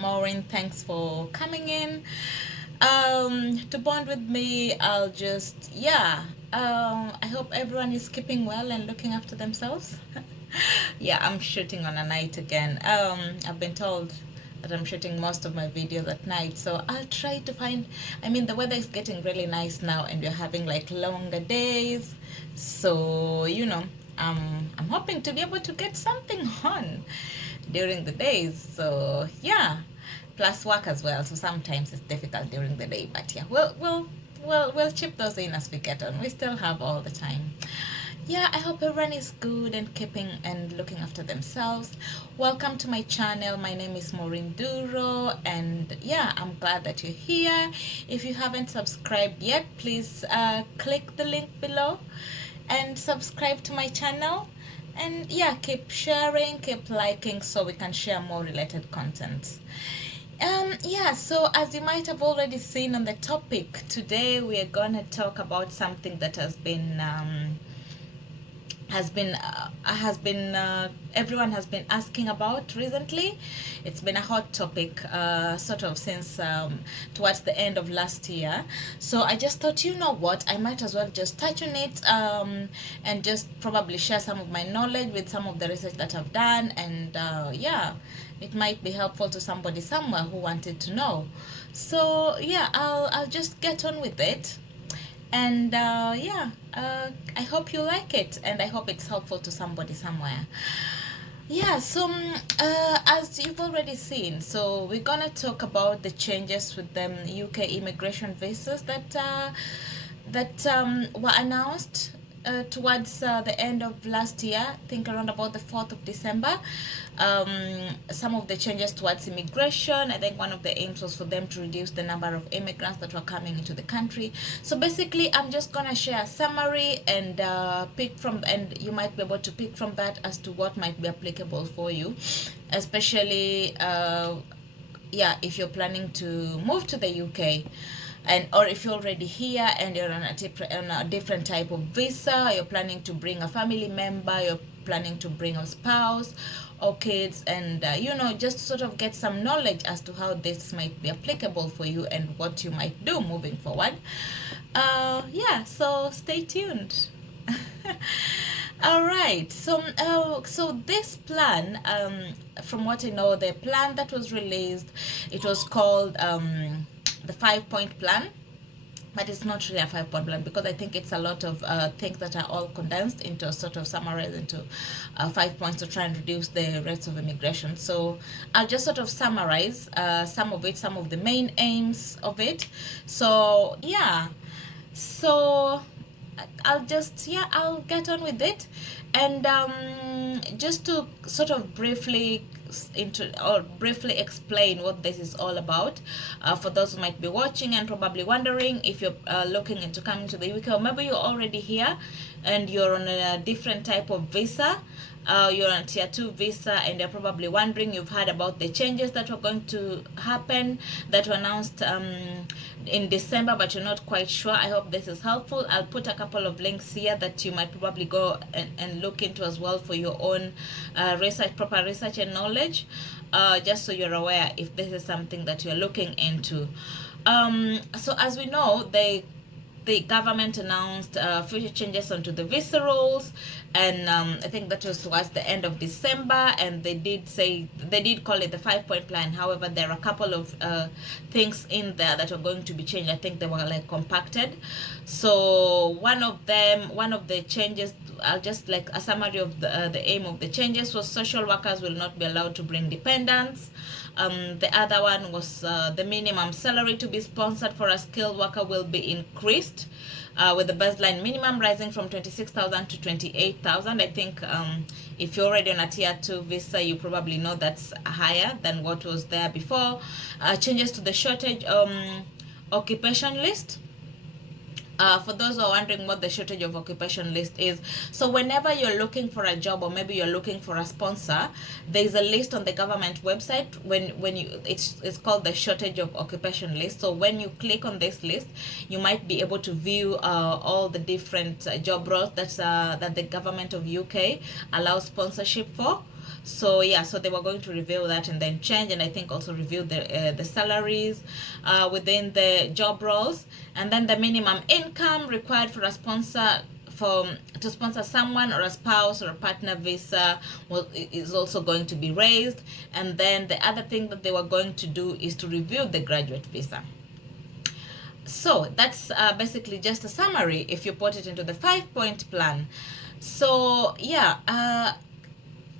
Maureen, thanks for coming in. To bond with me, I'll just, yeah. I hope everyone is keeping well and looking after themselves. Yeah, I'm shooting on a night again. I've been told that I'm shooting most of my videos at night, so I'll try to find. I mean, the weather is getting really nice now, and we're having like longer days, so I'm hoping to be able to get something on during the days. So yeah, plus work as well. So sometimes it's difficult during the day, but yeah, we'll chip those in as we get on. We still have all the time. Yeah, I hope everyone is good and keeping and looking after themselves. Welcome to my channel. My name is Maureen Duro, and yeah, I'm glad that you're here. If you haven't subscribed yet, please click the link below and subscribe to my channel. And yeah, keep sharing, keep liking, so we can share more related content. Yeah, so as you might have already seen on the topic, today we are going to talk about something that has been everyone has been asking about recently. It's been a hot topic sort of since towards the end of last year. So I just thought, you know what, I might as well just touch on it, and just probably share some of my knowledge with some of the research that I've done. And yeah, it might be helpful to somebody somewhere who wanted to know. So yeah, I'll just get on with it. And yeah, I hope you like it, and I hope it's helpful to somebody somewhere. Yeah, so as you've already seen, so we're gonna talk about the changes with the UK immigration visas that were announced towards the end of last year, I think around about the 4th of December. Some of the changes towards immigration, I think one of the aims was for them to reduce the number of immigrants that were coming into the country. So basically, I'm just going to share a summary and and you might be able to pick from that as to what might be applicable for you, especially yeah, if you're planning to move to the UK, and or if you're already here and you're on a different type of visa, you're planning to bring a family member, you're planning to bring a spouse or kids, and just sort of get some knowledge as to how this might be applicable for you and what you might do moving forward. Yeah, so stay tuned. All right, so this plan, from what I know, the plan that was released, it was called the 5-point plan, but it's not really a 5-point plan, because I think it's a lot of things that are all condensed into a sort of summarized into 5 points to try and reduce the rates of immigration. So I'll just sort of summarize some of it, some of the main aims of it. So yeah, so I'll get on with it. And just to sort of briefly briefly explain what this is all about, for those who might be watching and probably wondering if you're looking into coming to the UK, or maybe you're already here and you're on a different type of visa. You're on tier 2 visa, and you're probably wondering, you've heard about the changes that were going to happen, that were announced in December, but you're not quite sure. I hope this is helpful. I'll put a couple of links here that you might probably go and look into as well for your own proper research and knowledge, just so you're aware if this is something that you're looking into. So as we know, the government announced future changes onto the visa rules, and I think that was towards the end of December, and they did call it the 5-point plan. However, there are a couple of things in there that are going to be changed. I think they were like compacted. So one of the changes, I'll just like a summary of the aim of the changes was social workers will not be allowed to bring dependents. The other one was the minimum salary to be sponsored for a skilled worker will be increased, with the baseline minimum rising from 26,000 to 28,000. I think if you're already on a tier 2 visa, you probably know that's higher than what was there before. Changes to the shortage occupation list. For those who are wondering what the shortage of occupation list is, so whenever you're looking for a job, or maybe you're looking for a sponsor, there's a list on the government website. It's called the shortage of occupation list. So when you click on this list, you might be able to view all the different job roles that the government of UK allows sponsorship for. So yeah, so they were going to review that and then change, and I think also review the salaries within the job roles, and then the minimum income required for a sponsor to sponsor someone or a spouse or a partner visa is also going to be raised. And then the other thing that they were going to do is to review the graduate visa. So that's basically just a summary if you put it into the 5-point plan. So yeah,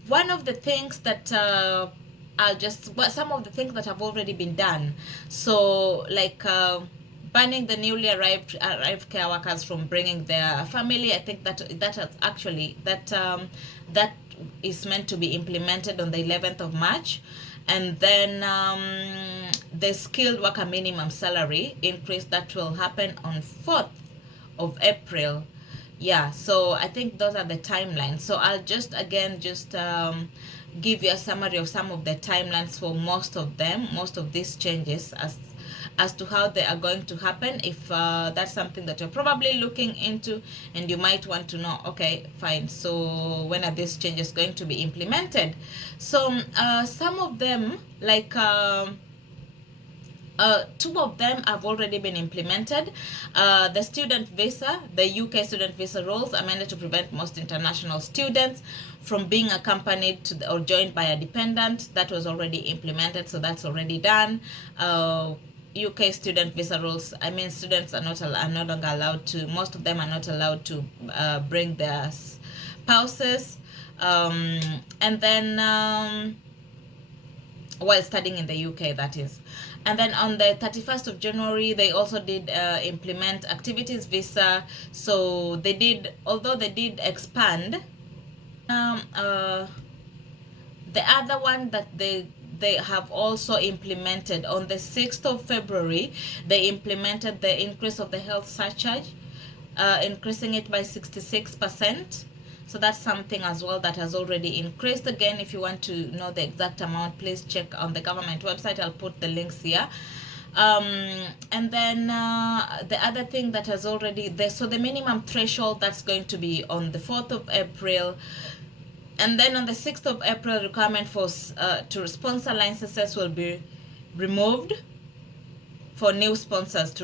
one of the things that some of the things that have already been done. So like banning the newly arrived care workers from bringing their family. I think that has actually that is meant to be implemented on the 11th of March. And then the skilled worker minimum salary increase that will happen on 4th of April. Yeah, so I think those are the timelines. So I'll just give you a summary of some of the timelines for most of these changes as to how they are going to happen. If that's something that you're probably looking into and you might want to know, okay, fine, so when are these changes going to be implemented? So some of them, like two of them have already been implemented. The student visa, the UK student visa rules amended to prevent most international students from being accompanied to or joined by a dependent. That was already implemented, so that's already done. UK student visa rules, I mean, students are no longer allowed to, most of them are not allowed to bring their spouses. And then while studying in the UK, that is. And then on the 31st of January, they also did implement activities visa. So they did, although they did expand, the other one that they have also implemented on the 6th of February, they implemented the increase of the health surcharge, increasing it by 66%. So that's something as well that has already increased. Again, if you want to know the exact amount, please check on the government website. I'll put the links here. And then the other thing that has already so the minimum threshold, that's going to be on the 4th of April. And then on the 6th of April, requirement for to sponsor licenses will be removed for new sponsors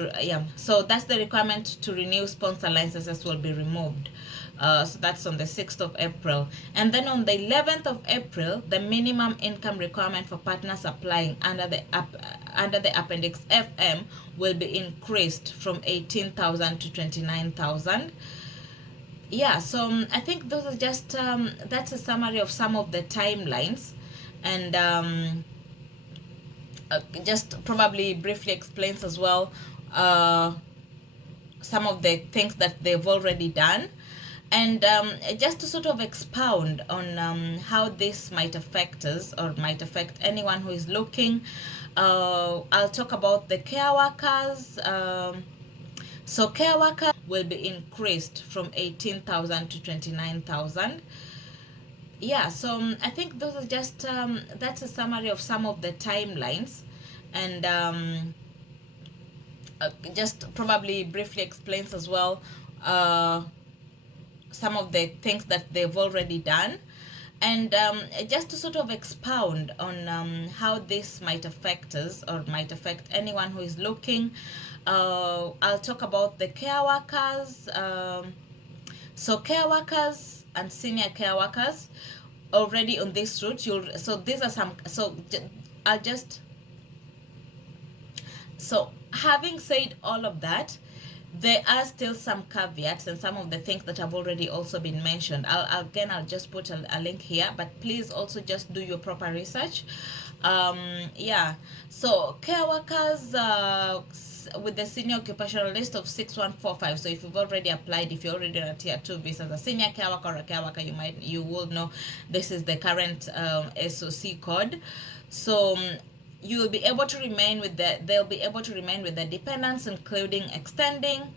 so that's the requirement to renew sponsor licenses will be removed. So that's on the 6th of April. And then on the 11th of April, the minimum income requirement for partners applying under the Appendix FM will be increased from 18,000 to 29,000. Yeah, so I think those are just that's a summary of some of the timelines, and just probably briefly explains as well some of the things that they've already done. And just to sort of expound on how this might affect us or might affect anyone who is looking, I'll talk about the care workers. So care workers will be increased from 18,000 to 29,000. Yeah, so I think those are just that's a summary of some of the timelines, and just probably briefly explains as well some of the things that they've already done. And just to sort of expound on how this might affect us or might affect anyone who is looking, I'll talk about the care workers. So care workers and senior care workers already on this route. So these are some. So having said all of that, there are still some caveats and some of the things that have already also been mentioned. I'll just put a link here, but please also just do your proper research. Yeah, so care workers with the senior occupational list of 6145. So if you've already applied, if you're already on a tier 2 visa as a senior care worker or a care worker, you will know this is the current SOC code. So you will be able to remain with they'll be able to remain with the dependents, including extending,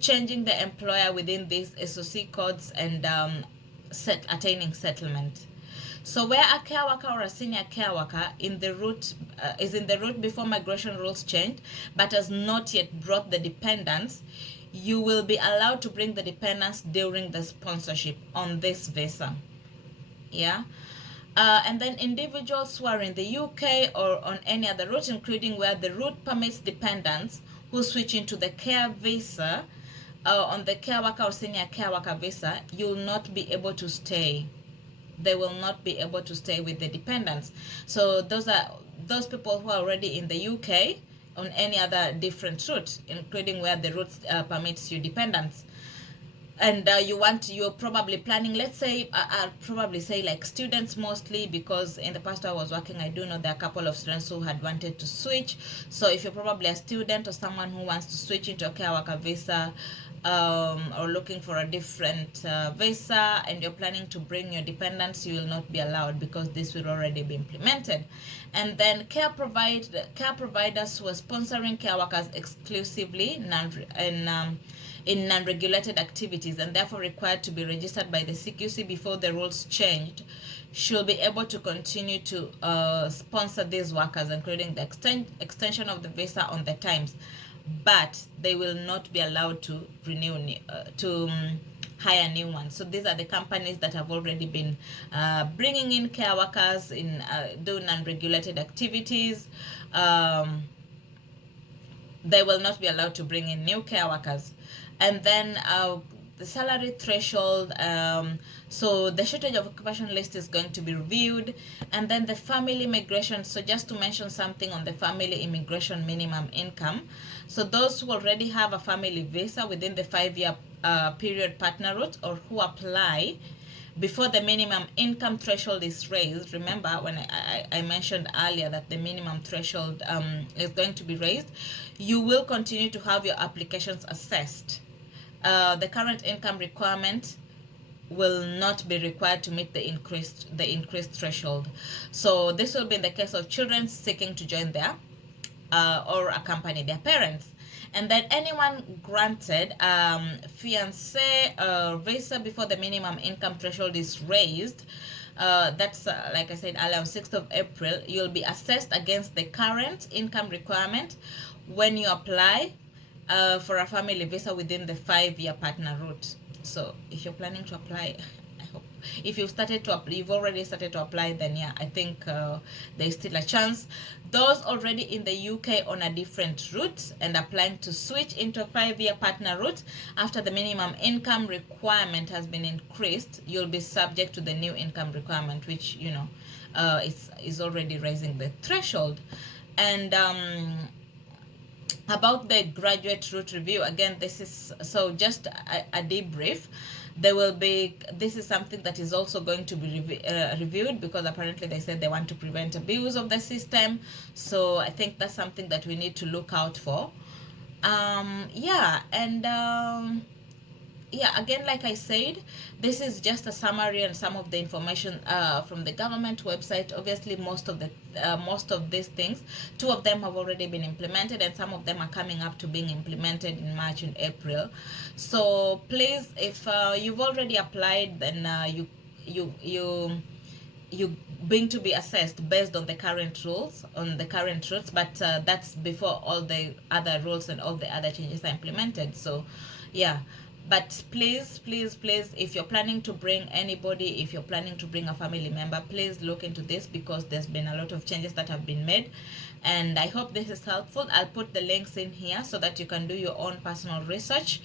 changing the employer within these SOC codes, and attaining settlement. So where a care worker or a senior care worker is in the route before migration rules changed, but has not yet brought the dependents, you will be allowed to bring the dependents during the sponsorship on this visa. Yeah. And then individuals who are in the UK or on any other route, including where the route permits dependents who switch into the care visa, on the care worker or senior care worker visa, you'll not be able to stay. They will not be able to stay with the dependents. So those are those people who are already in the UK on any other different route, including where the route permits you dependents. And you're probably planning, let's say, I'll probably say like students mostly, because in the past I was working, I do know there are a couple of students who had wanted to switch. So if you're probably a student or someone who wants to switch into a care worker visa, or looking for a different visa, and you're planning to bring your dependents, you will not be allowed because this will already be implemented. And then care providers who are sponsoring care workers exclusively in non-regulated activities and therefore required to be registered by the CQC before the rules changed should be able to continue to sponsor these workers, including the extension of the visa on the times, but they will not be allowed to renew hire new ones. So these are the companies that have already been bringing in care workers in doing unregulated activities. They will not be allowed to bring in new care workers. And then the salary threshold, so the shortage of occupation list is going to be reviewed. And then the family immigration, so just to mention something on the family immigration minimum income, so those who already have a family visa within the 5-year period partner route, or who apply before the minimum income threshold is raised. Remember when I mentioned earlier that the minimum threshold is going to be raised, you will continue to have your applications assessed. The current income requirement will not be required to meet the increased threshold. So this will be in the case of children seeking to join their or accompany their parents. And then anyone granted fiancé visa before the minimum income threshold is raised, that's like I said earlier, on 6th of April, you'll be assessed against the current income requirement when you apply for a family visa within the 5-year partner route. So if you're planning to apply, I hope if you've already started to apply, then yeah, I think there's still a chance. Those already in the UK on a different route and applying to switch into a 5-year partner route after the minimum income requirement has been increased, you'll be subject to the new income requirement, which is already raising the threshold. And about the graduate route review, again, this is so just a debrief. This is something that is also going to be reviewed, because apparently they said they want to prevent abuse of the system. So I think that's something that we need to look out for. Again, like I said, this is just a summary and some of the information from the government website. Obviously, most of these things, 2 of them have already been implemented, and some of them are coming up to being implemented in March and April. So please, if you've already applied, then you being to be assessed based on the current rules, but that's before all the other rules and all the other changes are implemented. So yeah, but please, if you're planning to bring anybody, if you're planning to bring a family member, please look into this, because there's been a lot of changes that have been made, and I hope this is helpful. I'll put the links in here so that you can do your own personal research.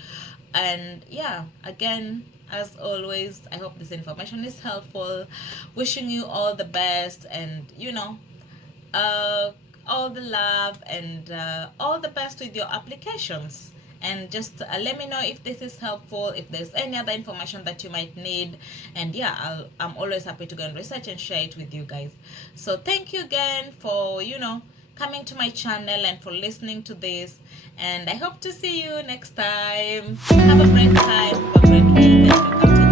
And yeah, again, as always, I hope this information is helpful. Wishing you all the best, and all the love, and all the best with your applications. And just let me know if this is helpful, if there's any other information that you might need. And yeah, I'm always happy to go and research and share it with you guys. So thank you again for coming to my channel and for listening to this, and I hope to see you next time. Have a great time, have a great week, and look after